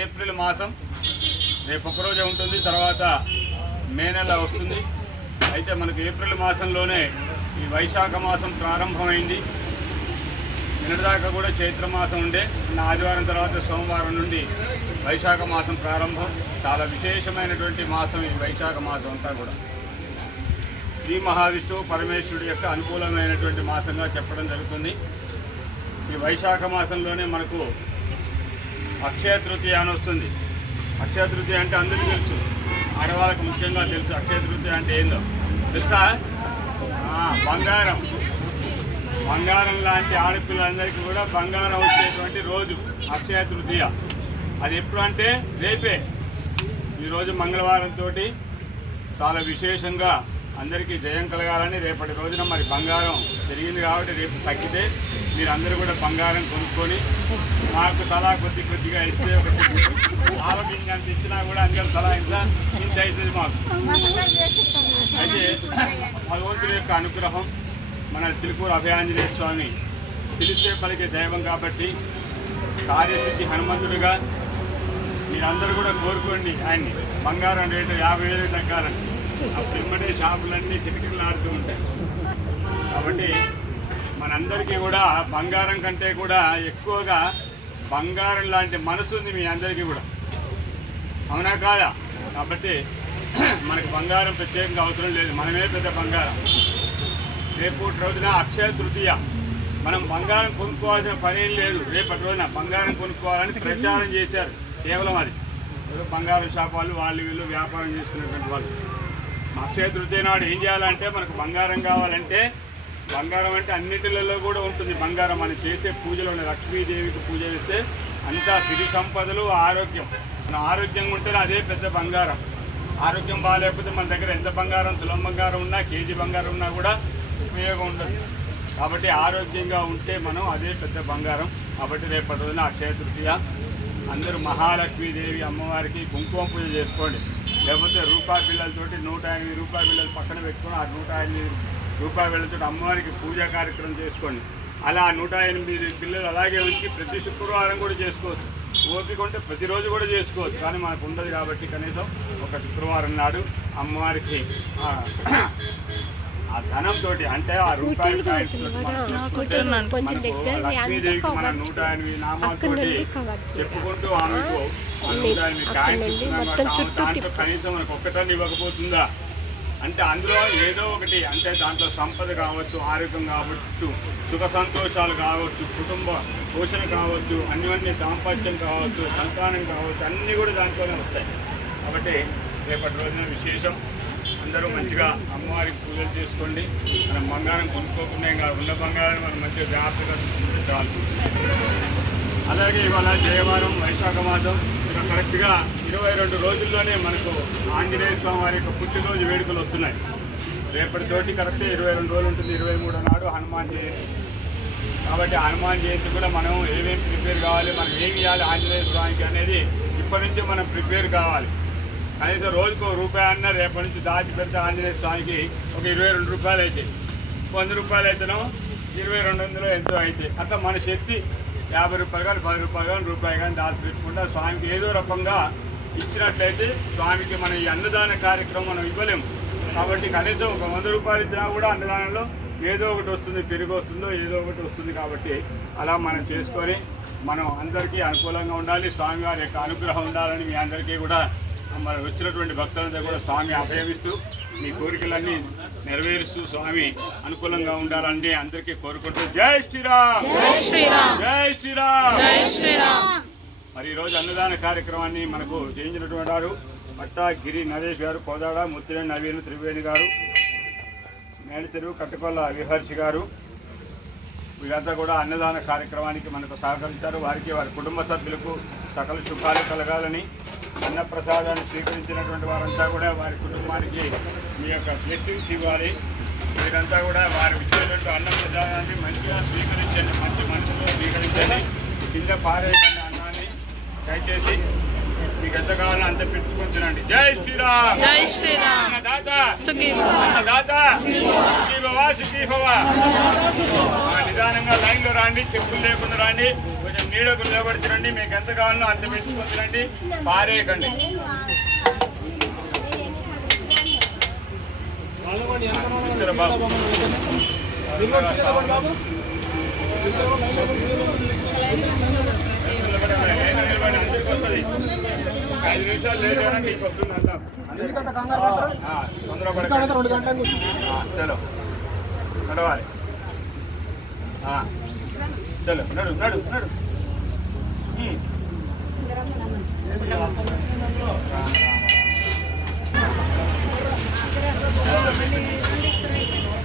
April మాసం రేపు ఒక్కరోజే ఉంటుంది, తర్వాత మే నెల వస్తుంది. అయితే మనకు ఏప్రిల్ మాసంలోనే ఈ వైశాఖ మాసం ప్రారంభమైంది. నిన్నటిదాకా కూడా చైత్ర మాసం ఉండే, ఆదివారం తర్వాత సోమవారం నుండి వైశాఖ మాసం ప్రారంభం. చాలా విశేషమైనటువంటి మాసం ఈ వైశాఖ మాసం అంతా కూడా శ్రీ మహావిష్ణువు పరమేశ్వరుడి యొక్క అనుకూలమైనటువంటి మాసంగా చెప్పడం జరుగుతుంది. ఈ వైశాఖ మాసంలోనే మనకు అక్షయ తృతీయ అని వస్తుంది. అక్షయ తృతీయ అంటే అందరికీ తెలుసు, ఆడవాళ్ళకు ముఖ్యంగా తెలుసు. అక్షయ తృతీయ అంటే ఏందో తెలుసా? బంగారం. బంగారం లాంటి ఆడపిల్లలందరికీ కూడా బంగారం వచ్చేటువంటి రోజు అక్షయ తృతీయ. అది ఎప్పుడు అంటే రేపే. ఈరోజు మంగళవారంతో చాలా విశేషంగా అందరికీ జయం కలగాలని రేపటి రోజున మరి బంగారం జరిగింది కాబట్టి రేపు తగ్గితే మీరందరూ కూడా బంగారం కొనుక్కొని మాకు తలా కొద్దిగా ఇస్తే ఒకటి ఆరోగ్యంగా ఇచ్చినా కూడా అందరూ తలా ఇంత అవుతుంది మాకు. అయితే భగవంతుడి యొక్క అనుగ్రహం, మన చిలుకూరు అభయాంజనేయ స్వామి పిలిస్తే పలికే దైవం కాబట్టి కార్యసిద్ధి హనుమంతుడిగా మీరందరూ కూడా కోరుకోండి ఆయన్ని. బంగారం రేటు 50,000 తగ్గాలని. అప్పుడు ఇమ్మడే షాపులన్నీ కిటకిటలు ఆడుతూ ఉంటాయి. కాబట్టి మనందరికీ కూడా బంగారం కంటే కూడా ఎక్కువగా బంగారం లాంటి మనసు ఉంది మీ అందరికీ కూడా, అవునా కాదా? కాబట్టి మనకు బంగారం ప్రత్యేకంగా అవసరం లేదు, మనమే పెద్ద బంగారం. రేపు రోజున అక్షయ తృతీయ. మనం బంగారం కొనుక్కోవాల్సిన పనేం లేదు. రేపటి రోజున బంగారం కొనుక్కోవాలని ప్రచారం చేశారు. కేవలం అది బంగారం షాపాలు వాళ్ళు వీళ్ళు వ్యాపారం చేసుకునేటువంటి వాళ్ళు. అక్షయ తృతీయ నాడు ఏం చేయాలంటే మనకు బంగారం కావాలంటే, బంగారం అంటే అన్నిటిలలో కూడా ఉంటుంది బంగారం. మనం చేసే పూజలో లక్ష్మీదేవికి పూజ చేస్తే అంతా సిరి సంపదలు, ఆరోగ్యం. మనం ఆరోగ్యంగా ఉంటేనే అదే పెద్ద బంగారం. ఆరోగ్యం బాగాలేకపోతే మన దగ్గర ఎంత బంగారం, తులం బంగారం ఉన్నా, కేజీ బంగారం ఉన్నా కూడా ఉపయోగం ఉండదు. కాబట్టి ఆరోగ్యంగా ఉంటే మనం అదే పెద్ద బంగారం. కాబట్టి రేపటి రోజున అక్షయ తృతీయ. అందరూ మహాలక్ష్మీదేవి అమ్మవారికి కుంకుమ పూజ చేసుకోండి. లేకపోతే రూపాయి బిళ్ళలతోటి 108 రూపాయి బిళ్ళలు పక్కన పెట్టుకొని ఆ 108 రూపాయి బిళ్ళతో అమ్మవారికి పూజా కార్యక్రమం చేసుకోండి. అలా 108 బిళ్ళలు అలాగే ఉంచి ప్రతి శుక్రవారం కూడా చేసుకోవచ్చు. ఓపిక ఉంటే ప్రతిరోజు కూడా చేసుకోవచ్చు, కానీ మనకు ఉండదు కాబట్టి కనీసం ఒక శుక్రవారం నాడు అమ్మవారికి ఆ ధనంతో అంటే ఆ రూపాయల కాయిన్స్ లక్ష్మీదేవికి మన 108 నామాలతో చెప్పుకుంటూ ఆమెకు 108 కాయిన్స్ ఇస్తున్నాం. దాంట్లో కనీసం మనకు ఒక్కటని ఇవ్వకపోతుందా అంటే అందులో ఏదో ఒకటి, అంటే దాంట్లో సంపద కావచ్చు, ఆరోగ్యం కావచ్చు, సుఖ సంతోషాలు కావచ్చు, కుటుంబ పోషణ కావచ్చు, అన్ని దాంపత్యం కావచ్చు, సంతానం కావచ్చు, అన్నీ కూడా దాంట్లోనే వస్తాయి. కాబట్టి రేపటి రోజున విశేషం. అందరూ మంచిగా అమ్మవారికి పూజలు చేసుకోండి. మనం బంగారం కొనుక్కోకుండా ఇంకా ఉన్న బంగారాన్ని మనం మంచిగా జాగ్రత్తగా చూసుకుంటే చాలు. అలాగే ఇవాళ జయవారం వైశాఖ మాసం. ఇక కరెక్ట్గా 22 రోజుల్లోనే మనకు ఆంజనేయ స్వామి వారి యొక్క పుట్టినరోజు వేడుకలు వస్తున్నాయి. రేపటితోటి కరెక్ట్గా 22 రోజులు ఉంటుంది. 23 నాడు హనుమాన్ జయంతి. కాబట్టి హనుమాన్ జయంతి కూడా మనం ఏమేమి ప్రిపేర్ కావాలి, మనం ఏమి ఇవ్వాలి ఆంజనేయ స్వామికి అనేది ఇప్పటి నుంచి మనం ప్రిపేర్ కావాలి. కనీసం రోజుకు ₹1 అన్న రేపటి నుంచి దాచి పెడితే ఆంజనేయ స్వామికి ఒక 22 రూపాయలు అయితే, 100 రూపాయలు అయితేనో 2200 ఎంతో అయితే అట్లా మన శక్తి ₹50 కానీ ₹10 కానీ రూపాయి కానీ దాచి పెట్టుకుంటా స్వామికి ఏదో రకంగా ఇచ్చినట్లయితే స్వామికి మన ఈ అన్నదాన కార్యక్రమం మనం ఇవ్వలేము. కాబట్టి కనీసం ఒక 100 రూపాయలు ఇచ్చినా కూడా అన్నదానంలో ఏదో ఒకటి వస్తుంది, పెరుగు వస్తుందో ఏదో ఒకటి వస్తుంది. కాబట్టి అలా మనం చేసుకొని మనం అందరికీ అనుకూలంగా ఉండాలి. స్వామివారి యొక్క అనుగ్రహం ఉండాలని మీ అందరికీ కూడా మరి వచ్చినటువంటి భక్తులంతా కూడా స్వామి అభయమిస్తూ మీ కోరికలన్నీ నెరవేరుస్తూ స్వామి అనుకూలంగా ఉండాలని అందరికీ కోరుకుంటూ జై శ్రీరామ్, జై శ్రీరామ్, జై శ్రీరామ్. మరి ఈరోజు అన్నదాన కార్యక్రమాన్ని మనకు చేయించినటువంటి వారు పట్టా గిరి నరేష్ గారు, కోదాడ ముత్తిరేణి నవీన్ త్రివేణి గారు, మేడిచెరువు కట్టకొల్ల విహర్షి గారు, వీరంతా కూడా అన్నదాన కార్యక్రమానికి మనకు సహకరించారు. వారికి వారి కుటుంబ సభ్యులకు సకల శుభాలు కలగాలని, అన్నప్రసాదాన్ని స్వీకరించినటువంటి వారంతా కూడా వారి కుటుంబానికి మీ యొక్క బ్లెస్సింగ్స్ ఇవ్వాలి. వీరంతా కూడా వారు ఇచ్చేటువంటి అన్నప్రసాదాన్ని మంచిగా స్వీకరించండి, మంచి మనసులో స్వీకరించండి. కింద పారేయకండి అన్నాన్ని. దయచేసి మీకు ఎంత కావాలో అంత పెట్టుకుని తినండి. జై శ్రీరామ్, జై శ్రీరామ్. అన్నదాత అన్నదాత సుఖీ భవ, సుఖీ భవ. నిదానంగా లైన్లో రాండి, చెప్పులు లేకుండా రాండి. కొంచెం నీడకు నిలబడి తినండి. మీకు ఎంత కావాలో అంత పెంచుకొని తినండి, పారేయకండి. బాబు అందరికి వస్తుంది. 5 నిమిషాలు లేట్ అయినా మీకు వస్తుంది అంటాం. చలో నడవాలి. చలో నడు నడు నడు.